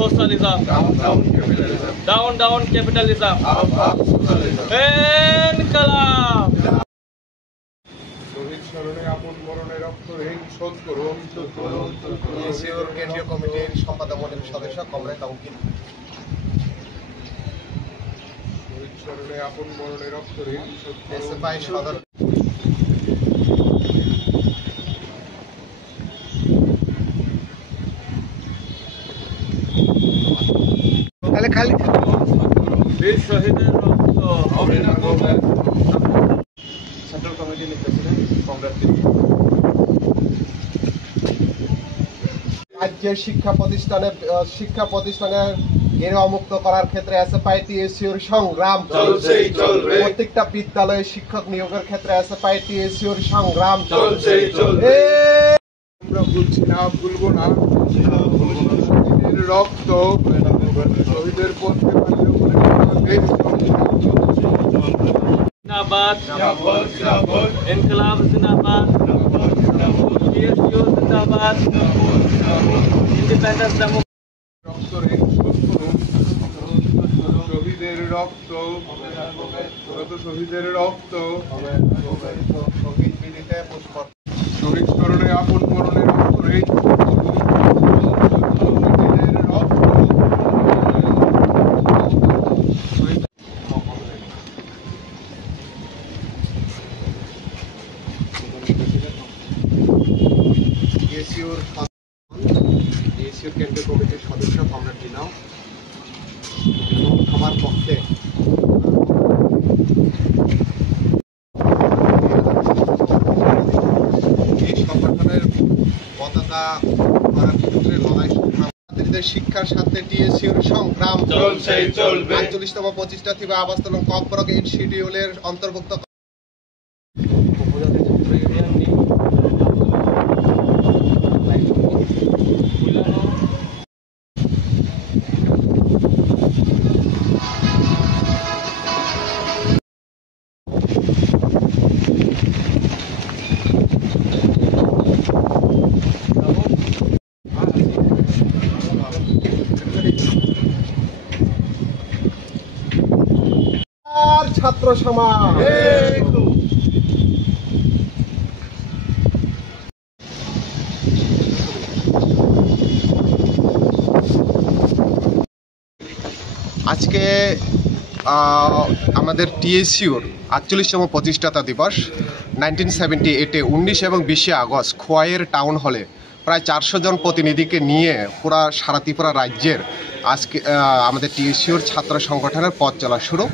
socialism. Down, down capitalism. Inqilab. শহীদ স্মরণে আপন মরণে রক্তহীন শোধ করুন। টিএসইউর কেন্দ্রীয় কমিটির সম্পাদক মণ্ডলীর সদস্য কমরেড অঙ্কিত। শহীদ স্মরণে আপন মরণে রক্তহীন শোধ করুন। এসএফআই সদর খালি বীর শহীদের রক্ত হবে না কমবে। সেন্ট্রাল কমিটির প্রেসিডেন্ট কমরেড রাজ্যের শিক্ষা প্রতিষ্ঠানের গেরুয়ামুক্ত করার ক্ষেত্রে এসএফআই টিএসইউর সংগ্রাম চলছেই চলবে। প্রত্যেকটা বিদ্যালয়ে শিক্ষক নিয়োগের ক্ষেত্রে এসএফআই টিএসইউর সংগ্রাম চলছেই চলবে। আমরা ভুলছি না, ভুলবো না। শহীদের রক্ত শহীদের পথে পালিয়ে পড়ে দেশ जिंदाबाद, इनकलाब जिंदाबाद, टीएसयू जिंदाबाद, इंडिपेंडेंस डेमोक्रेसी। রক্তহীন শোধ করুন। শহীদের রক্ত শহীদের রক্ত শহীদ বিদিতে পুষ্প শহীদ স্মরণে আপন মরণে রক্তহীন শহীদের রক্ত টিএসইউর কেন্দ্রীয় কমিটির সদস্য কমরেড দিনাও এবং আমার পক্ষে এই সংগঠনের পতাকা করার ক্ষেত্রে লড়াই সংগ্রাম শিক্ষার সাথে টিএসইউর সংগ্রাম চলছেই চলবে। ৪৫তম প্রতিষ্ঠা থেকে আবাসন ককবরক 8 শিডিউলের অন্তর্ভুক্ত উপজাতি ছাত্র ইউনিয়ন নিয়ে আর ছাত্র সমাজ আজকে আমাদের টিএসইউর ৪৮তম প্রতিষ্ঠাতা দিবস 1978-এ 19 এবং 20 আগস্ট খোয়াইয়ের টাউন হলে প্রায় 400 জন প্রতিনিধিকে নিয়ে পুরা সারা ত্রিপুরা রাজ্যের আজকে আমাদের টিএসইউর ছাত্র সংগঠনের পথ চলা শুরু।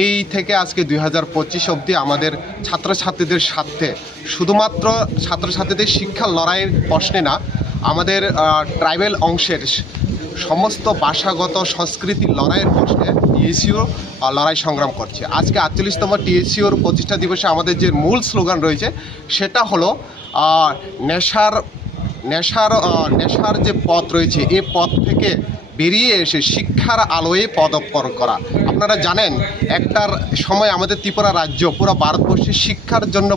এই থেকে আজকে 2025 অবধি আমাদের ছাত্রছাত্রীদের স্বার্থে শুধুমাত্র ছাত্রছাত্রীদের শিক্ষার লড়াইয়ের প্রশ্নে না, আমাদের ট্রাইবেল অংশের সমস্ত ভাষাগত সংস্কৃতির লড়াইয়ের প্রশ্নে টিএসইউ লড়াই সংগ্রাম করছে। আজকে ৪৮তম টিএসইউর প্রতিষ্ঠা দিবসে আমাদের যে মূল স্লোগান রয়েছে সেটা হলো নেশার যে পথ রয়েছে এই পথ থেকে বেরিয়ে এসে শিক্ষার আলোয় পদার্পণ করা। আপনারা জানেন একটার সময় আমাদের ত্রিপুরা রাজ্য পুরো ভারতবর্ষে শিক্ষার জন্য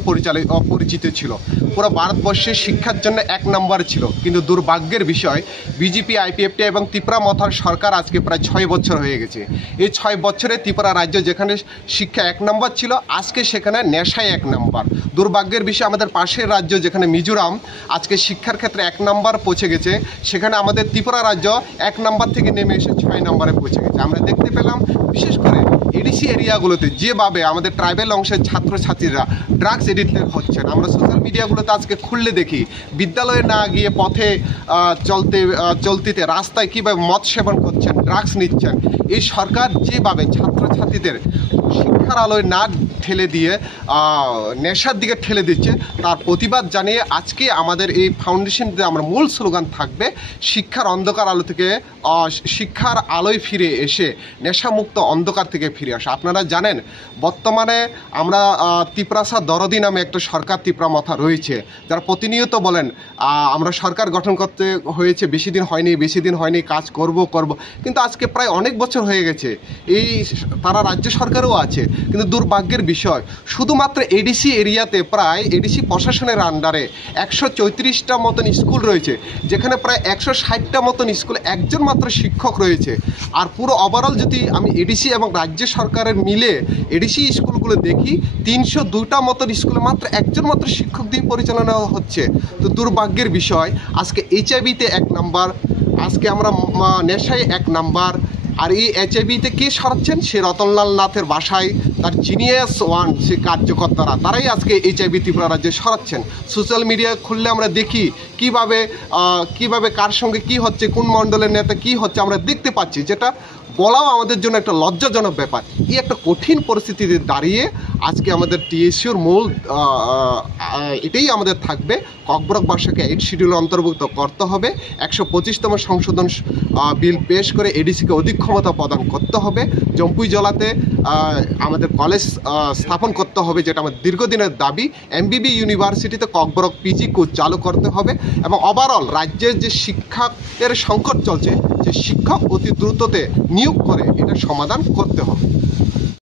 পরিচিত ছিল, পুরো ভারতবর্ষে শিক্ষার জন্য 1 নম্বর ছিল। কিন্তু দুর্ভাগ্যের বিষয় বিজেপি, আইপিএফটি এবং ত্রিপুরা মথার সরকার আজকে প্রায় 6 বছর হয়ে গেছে। এই 6 বছরে ত্রিপুরা রাজ্য যেখানে শিক্ষা 1 নম্বর ছিল আজকে সেখানে নেশায় 1 নম্বর। দুর্ভাগ্যের বিষয় আমাদের পাশের রাজ্য যেখানে মিজোরাম আজকে শিক্ষার ক্ষেত্রে 1 নম্বর পৌঁছে গেছে, সেখানে আমাদের ত্রিপুরা রাজ্য 1 নম্বর থেকে নেমে এসে 6 নম্বরে পৌঁছে গেছে। আমরা দেখতে পেলাম বিশেষ করে এডিসি এরিয়াগুলোতে যেভাবে আমাদের ট্রাইবেল অংশের ছাত্রছাত্রীরা ড্রাগস এডিক্টেড হচ্ছেন। আমরা সোশ্যাল মিডিয়াগুলোতে আজকে খুললে দেখি বিদ্যালয়ে না গিয়ে পথে চলতিতে রাস্তায় কীভাবে মদ সেবন করছেন, ড্রাগস নিচ্ছেন। এই সরকার যেভাবে ছাত্রছাত্রীদের শিক্ষার আলোয় না ঠেলে দিয়ে নেশার দিকে ঠেলে দিচ্ছে তার প্রতিবাদ জানিয়ে আজকে আমাদের এই ফাউন্ডেশনতে আমরা মূল স্লোগান থাকবে শিক্ষার অন্ধকার আলো থেকে শিক্ষার আলোয় ফিরে এসে নেশামুক্ত অন্ধকার থেকে ফিরে আসা। আপনারা জানেন বর্তমানে আমরা ত্রিপুরাসা দরদি নামে একটা সরকার ত্রিপুরা মাথা রয়েছে যারা প্রতিনিয়ত বলেন আমরা সরকার গঠন করতে হয়েছে, বেশি দিন হয়নি কাজ করব, কিন্তু আজকে প্রায় অনেক বছর হয়ে গেছে। এই তারা রাজ্য সরকারও আছে, কিন্তু দুর্ভাগ্যের বিষয় শুধুমাত্র এডিসি এরিয়াতে প্রায় এডিসি প্রশাসনের আন্ডারে 134টা মতন স্কুল রয়েছে, যেখানে প্রায় 160টা মতন স্কুলে একজন মাত্র শিক্ষক রয়েছে। আর পুরো ওভারঅল যদি আমি এডিসি এবং রাজ্য সরকারের মিলে এডিসি স্কুলগুলো দেখি, 302টা মতো স্কুলে মাত্র একজন মাত্র শিক্ষক দিয়ে পরিচালনা হচ্ছে। তো দুর্ভাগ্যের বিষয়, আজকে এইচআইভিতে 1 নাম্বার, আজকে আমরা নেশায় 1 নাম্বার। আর এই এইচআইভিতে কে সরাচ্ছেন? সে রতনলাল নাথের বাসায় তার জিনিয়াস ওয়ান সে কার্যকর্তারা, তারাই আজকে এইচআইভি ত্রিপুরা রাজ্যে সরাচ্ছেন। সোশ্যাল মিডিয়া খুললে আমরা দেখি কিভাবে কার সঙ্গে কি হচ্ছে, কোন মণ্ডলের নেতা কি হচ্ছে আমরা দেখতে পাচ্ছি, যেটা বলাও আমাদের জন্য একটা লজ্জাজনক ব্যাপার। এই একটা কঠিন পরিস্থিতিতে দাঁড়িয়ে আজকে আমাদের টিএসইউর মূল এটাই আমাদের থাকবে, ককবরক ভাষাকে 8 শিডিউলে অন্তর্ভুক্ত করতে হবে, 125তম সংশোধন বিল পেশ করে এডিসিকে অধিক ক্ষমতা প্রদান করতে হবে, জম্পুই জেলাতে আমাদের কলেজ স্থাপন করতে হবে, যেটা আমাদের দীর্ঘদিনের দাবি, এমবিবি ইউনিভার্সিটিতে ককবরক পিজি কোর্স চালু করতে হবে, এবং ওভারঅল রাজ্যের যে শিক্ষকের সংকট চলছে, যে শিক্ষক অতি দ্রুততে নিয়োগ করে এটা সমাধান করতে হবে।